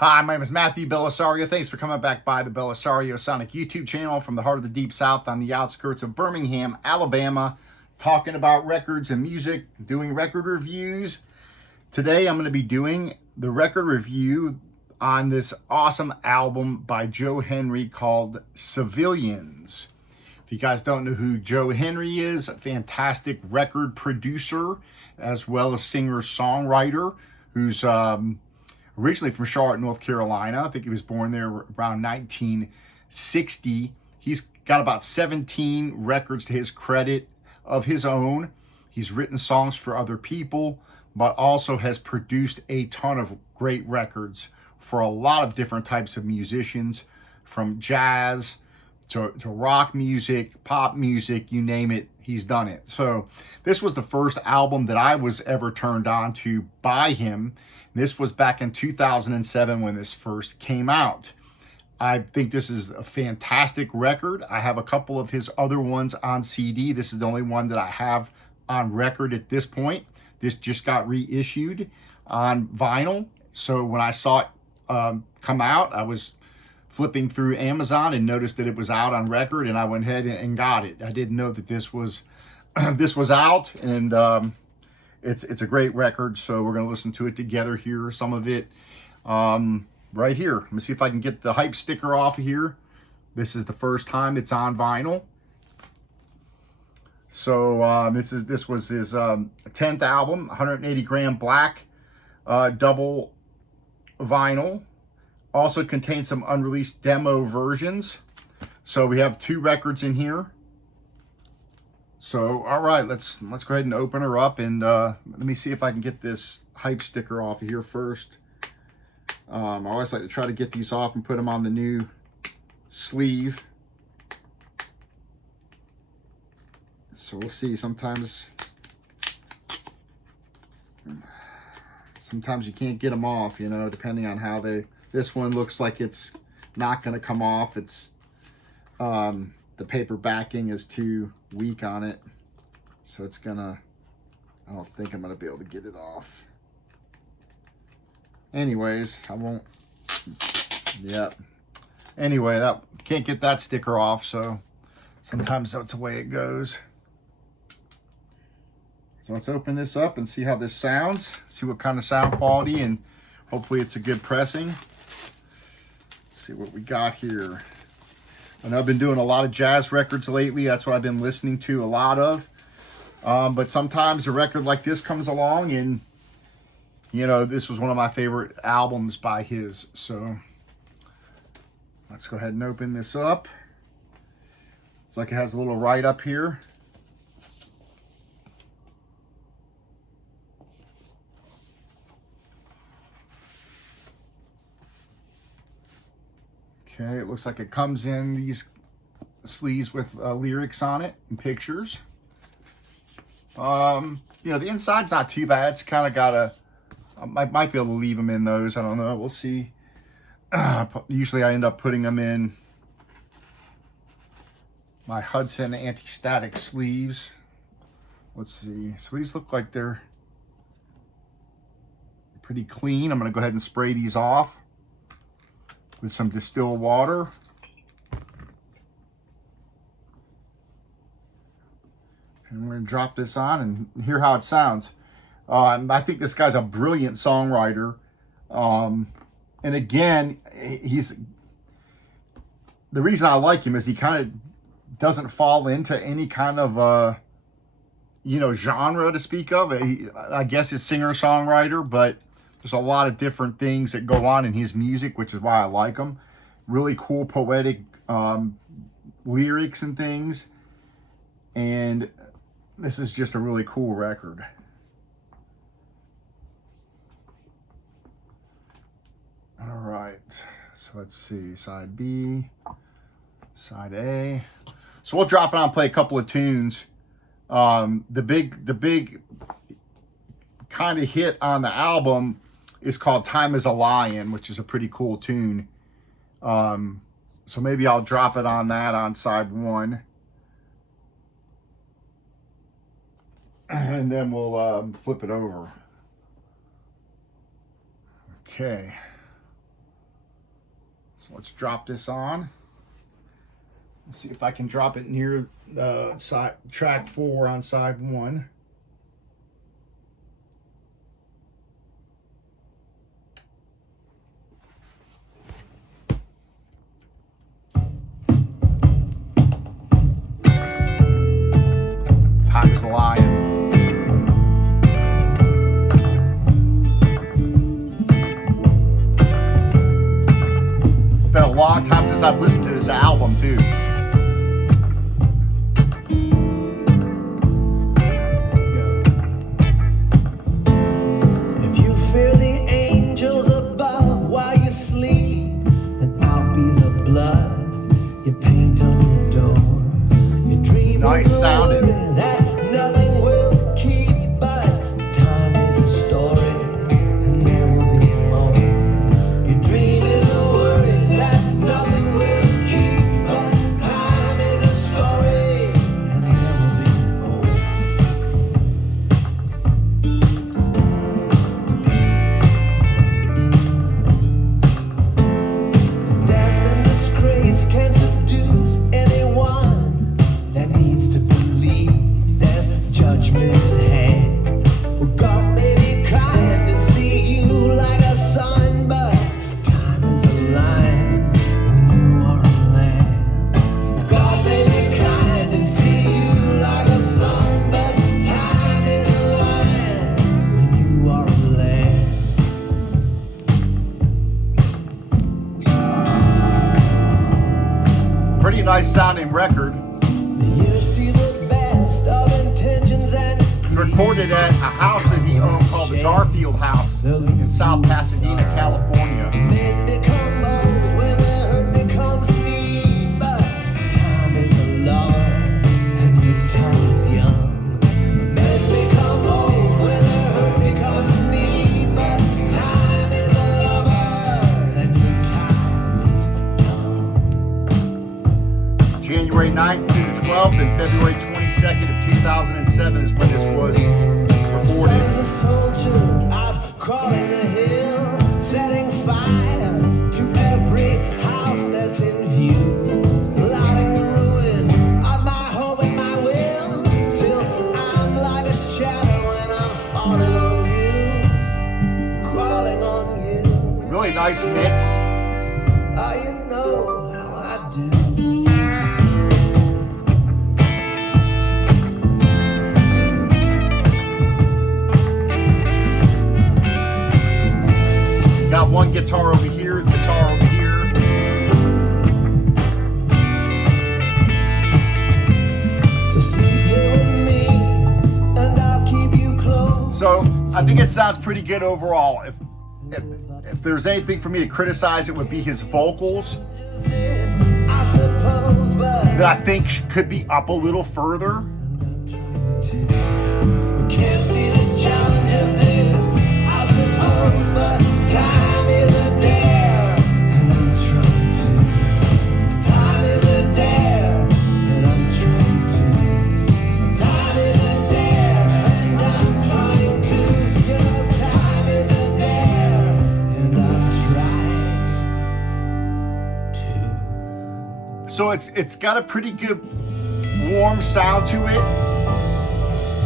Hi, my name is Matthew Bellisario. Thanks for coming back by the BellisarioSonic YouTube channel from the heart of the Deep South on the outskirts of Birmingham, Alabama, talking about records and music, doing record reviews. Today I'm going to be doing the record review on this awesome album by Joe Henry called Civilians. If you guys don't know who Joe Henry is, a fantastic record producer as well as singer-songwriter who's originally from Charlotte, North Carolina. I think he was born there around 1960. He's got about 17 records to his credit of his own. He's written songs for other people, but also has produced a ton of great records for a lot of different types of musicians, from jazz to rock music, pop music, you name it, he's done it. So this was the first album that I was ever turned on to by him. This was back in 2007 when this first came out. I think this is a fantastic record. I have a couple of his other ones on CD. This is the only one that I have on record at this point. This just got reissued on vinyl. So when I saw it come out, I was flipping through Amazon and noticed that it was out on record, and I went ahead and got it. I didn't know that this was this was out, and it's a great record. So we're gonna listen to it together here. Some of it right here. Let me see if I can get the hype sticker off of here. This is the first time it's on vinyl. So this was his 10th album, 180 gram black double vinyl. Also contains some unreleased demo versions. So we have 2 records in here. So, all right, let's go ahead and open her up, and let me see if I can get this hype sticker off of here first. I always like to try to get these off and put them on the new sleeve. So we'll see. Sometimes you can't get them off, you know, depending on how they... This one looks like it's not going to come off. It's the paper backing is too weak on it, so it's gonna... I don't think I'm gonna be able to get it off. Anyways, I won't... Yep. Anyway, that can't get that sticker off, so sometimes that's the way it goes. So let's open this up and see how this sounds. See what kind of sound quality, and hopefully it's a good pressing. See what we got here. I know I've been doing a lot of jazz records lately. That's what I've been listening to a lot of. But sometimes a record like this comes along, and you know, this was one of my favorite albums by his. So let's go ahead and open this up. It's like it has a little write up here. Okay, it looks like it comes in these sleeves with lyrics on it and pictures. You know, the inside's not too bad. It's kind of got a... I might be able to leave them in those. I don't know. We'll see. Usually I end up putting them in my Hudson anti-static sleeves. Let's see. So these look like they're pretty clean. I'm going to go ahead and spray these off with some distilled water. And we're gonna drop this on and hear how it sounds. I think this guy's a brilliant songwriter. And again, the reason I like him is he kind of doesn't fall into any kind of, you know, genre to speak of. I guess he's singer-songwriter, but there's a lot of different things that go on in his music, which is why I like him. Really cool poetic lyrics and things. And this is just a really cool record. All right. So let's see. Side B, side A. So we'll drop it on and play a couple of tunes. The big kind of hit on the album is called Time is a Lion, which is a pretty cool tune. So maybe I'll drop it on that on side 1. And then we'll flip it over. Okay. So let's drop this on. Let's see if I can drop it near the side, track 4 on side 1. Time is a Lion. It's been a long time since I've listened to this album too. If you fear the angels above while you sleep, then I'll be the blood you paint on your door. Your dream Nice is a sounding. worry that nothing will keep, but time is a story and there will be more. Your dream is a worry that nothing will keep, but time is a story and there will be more. Death and disgrace can seduce anyone that needs to believe there's judgment at hand. Well, God may be kind and see you like a son, but time is a lion when you are a lamb. God may be kind and see you like a son, but time is a lion when you are a lamb. Pretty nice sounding record. You see the best of intentions and Recorded at a house that he owned called the Garfield House in South Pasadena, California. men become old when their hurt becomes need, but time is a lover and your time is young. Men become old when their hurt becomes need, but time is a lover and your time is young. January 9th through the 12th and February 22nd of 2007 is when this was recorded. Son's a soldier out crawling the hill, setting fire to every house that's in view, lighting the ruin of my hope and my will, till I'm like a shadow and I'm falling on you, crawling on you. Really nice mix. Oh, you know how I do. Got one guitar over here, guitar over here. So sleep here with me and I'll keep you close. So I think it sounds pretty good overall. If there's anything for me to criticize, it would be his vocals I suppose, but that I think could be up a little further. you can't see the challenge of this, I suppose, but time is a dare, and I'm trying to. Time is a dare, and I'm trying to. Time is a dare, and I'm trying to. You know, time is a dare, and I'm trying to. So it's got a pretty good warm sound to it.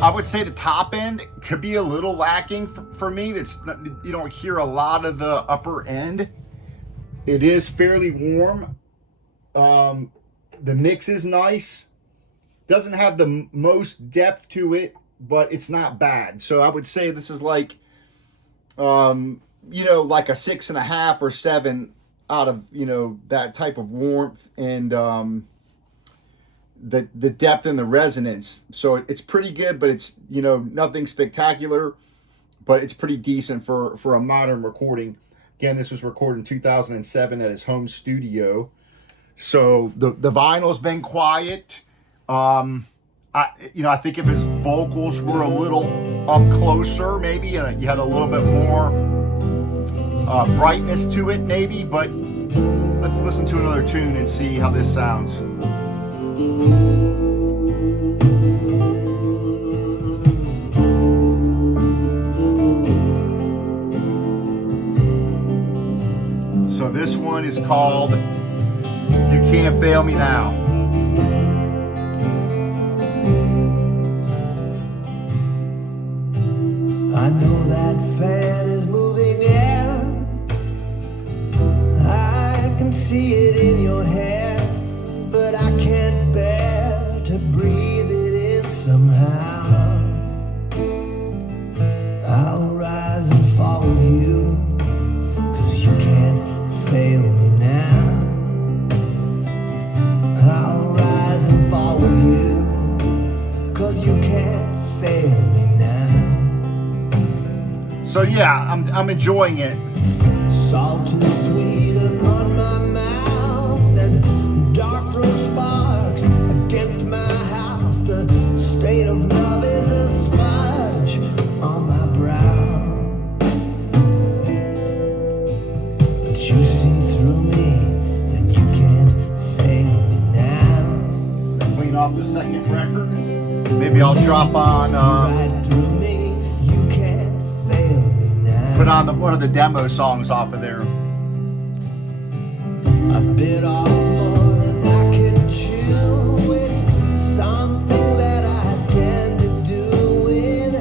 I would say the top end could be a little lacking for me. It's not, you don't hear a lot of the upper end. It is fairly warm. The mix is nice. Doesn't have the most depth to it, but it's not bad. So I would say this is like, like a 6.5 or 7 out of, that type of warmth and the depth and the resonance. So it's pretty good, but it's, nothing spectacular, but it's pretty decent for a modern recording. Again, this was recorded in 2007 at his home studio. So the vinyl's been quiet. I think if his vocals were a little up closer, maybe, and you had a little bit more brightness to it, maybe, but let's listen to another tune and see how this sounds. So this one is called You Can't Fail Me Now. I know that fan is moving air. I can see it in your hair, but I can't bear to breathe it in somehow. I'll rise and fall with you, 'cause you can't fail me now. I'll rise and fall with you, 'cause you can't fail me now. So yeah, I'm enjoying it. Salt is sweet upon my mouth, and dark throw sparks against my house. The stain of love is a smudge on my brow. But you see through me, and you can't fail me now. Clean off the second record. Maybe I'll drop on, Right through me, you can't fail me now. put on one of the demo songs off of there. I've bit off more than I can chew. It's something that I tend to do. In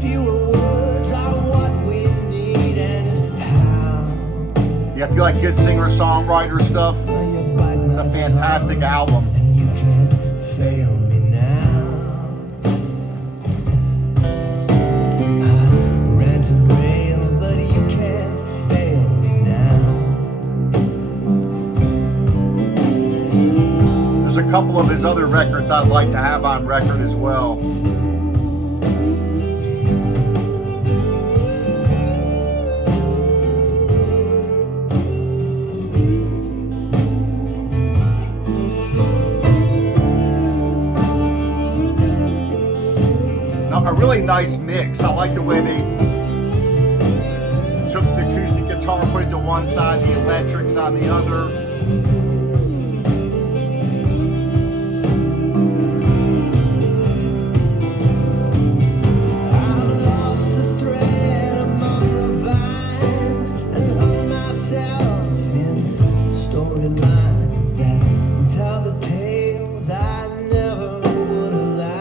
fewer words are what we need, and how. Yeah, if you like good singer-songwriter stuff, it's a fantastic album. And you can't fail me now. I rant and rail, but you can't fail me now. There's a couple of his other records I'd like to have on record as well. A really nice mix. I like the way they took the acoustic guitar, put it to one side, the electrics on the other. I've lost the thread among the vines and hung myself in storylines that tell the tales I never would allow.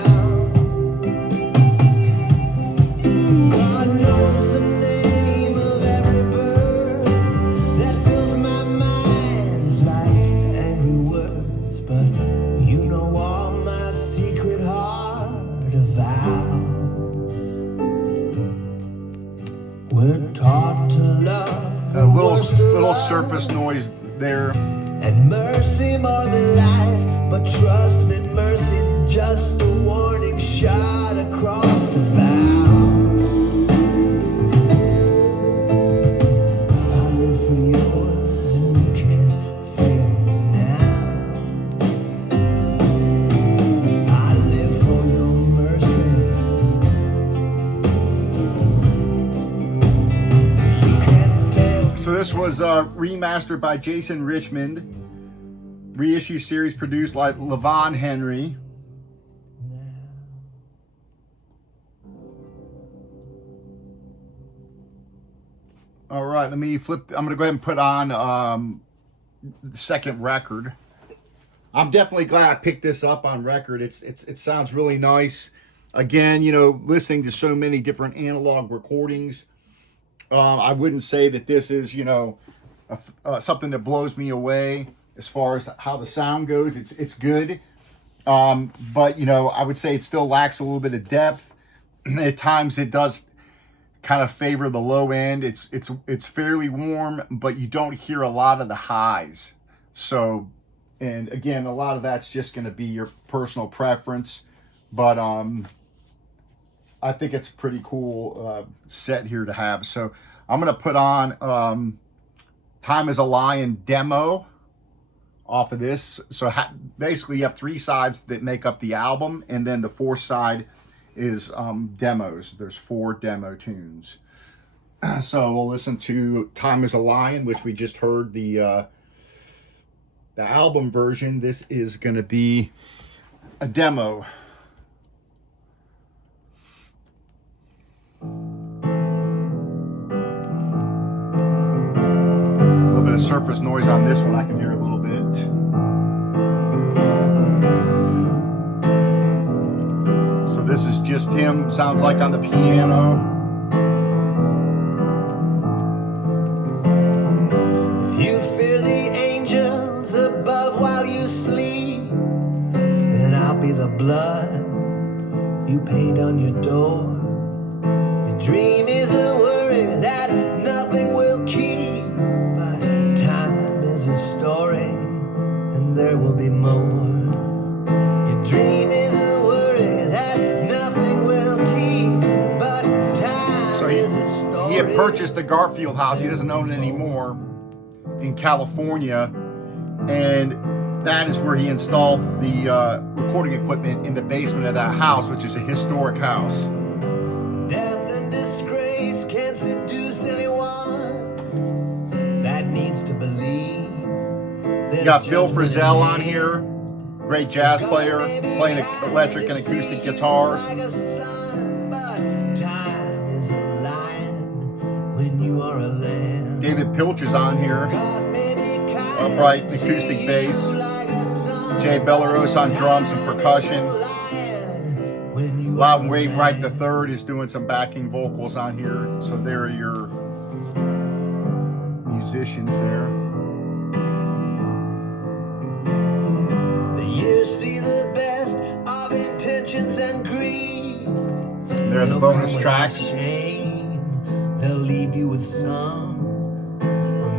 God knows the name of every bird that fills my mind like angry words, but you know all my secret heart avows. We're taught to love A little surface noise there. and mercy more than life, but trust me, mercy's just a warning shot across the bow. I live for yours and you can't fail me now. I live for your mercy. You can't fail. So this was remastered by Jason Richmond. Reissue series produced by Levon Henry. All right, let me flip. I'm gonna go ahead and put on the second record. I'm definitely glad I picked this up on record. It sounds really nice. Again, you know, listening to so many different analog recordings, I wouldn't say that this is, you know, something that blows me away as far as how the sound goes. It's good, but you know, I would say it still lacks a little bit of depth. At times, it does kind of favor the low end. It's fairly warm, but you don't hear a lot of the highs. So, and again, a lot of that's just going to be your personal preference, but I think it's a pretty cool set here to have. So I'm going to put on Time is a Lion demo off of this. So basically you have three sides that make up the album, and then the fourth side is demos. There's 4 demo tunes. So we'll listen to Time is a Lion, which we just heard the album version. This is going to be a demo. A little bit of surface noise on this one. I can hear a little bit. So this is just him, sounds like on the piano. If you fear the angels above while you sleep, then I'll be the blood you paint on your door. Your dream is a worry that nothing will keep, but time is a story and there will be more. Your dream is a worry that nothing will keep, but time is a story. He had purchased the Garfield House. He doesn't own it anymore, in California, and that is where he installed the recording equipment in the basement of that house, which is a historic house. Death and disgrace can't seduce anyone that needs to believe. You got Bill Frisell on here, great jazz player, playing electric and acoustic guitars. Like a sun, but time is a lion when you are a lamb. David Pilch is on here, upright acoustic bass. Jay Bellaros on drums and percussion. Loudon Wainwright III is doing some backing vocals on here. So there are your musicians there. The years see the best of intentions and greed. There are the bonus tracks. They'll leave you with some.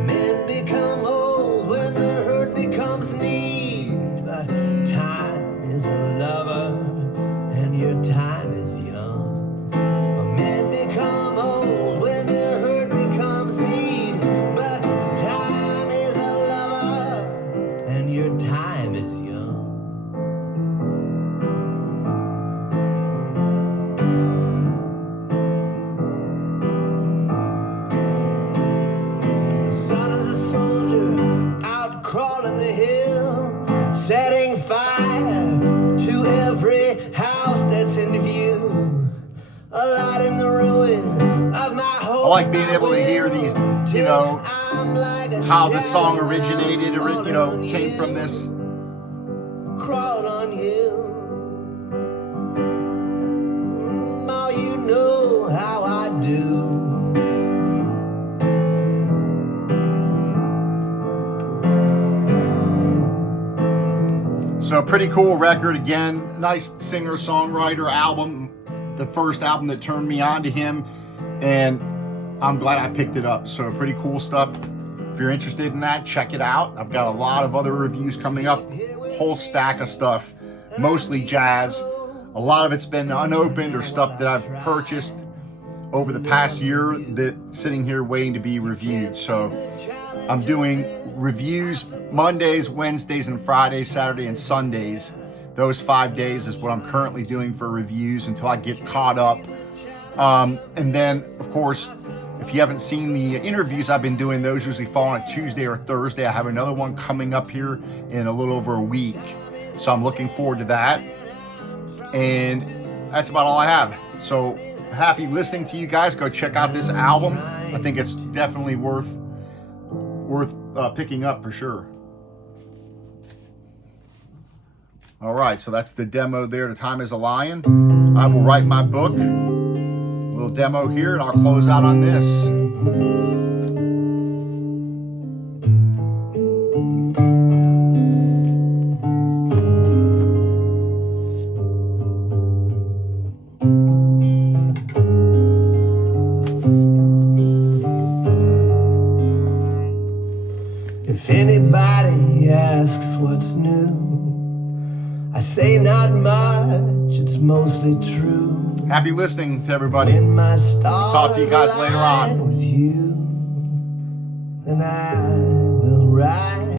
Men become old when their hurt becomes need. But time is a lover and your time is young. Men become old when their hurt becomes need. But time is a lover and your time is young. Crawling the hill, setting fire to every house that's in view. A light in the ruin of my hope. I like being able to hear these, you know, how the song originated, you know, came from this. Crawling on you. Oh, you know how I do. So pretty cool record again, nice singer-songwriter album, the first album that turned me on to him, and I'm glad I picked it up. So pretty cool stuff. If you're interested in that, check it out. I've got a lot of other reviews coming up, whole stack of stuff, mostly jazz. A lot of it's been unopened or stuff that I've purchased over the past year that's sitting here waiting to be reviewed. So I'm doing reviews Mondays, Wednesdays, and Fridays, Saturday, and Sundays. Those 5 days is what I'm currently doing for reviews until I get caught up. And then, of course, if you haven't seen the interviews I've been doing, those usually fall on a Tuesday or Thursday. I have another one coming up here in a little over a week. So I'm looking forward to that. And that's about all I have. So happy listening to you guys. Go check out this album. I think it's definitely worth picking up for sure. All right, so that's the demo there to Time is a Lion. I will write my book. A little demo here, and I'll close out on this. If anybody asks what's new, I say not much, it's mostly true. Happy listening to everybody. When my stars Talk to you guys later on. align with you, then I will rise.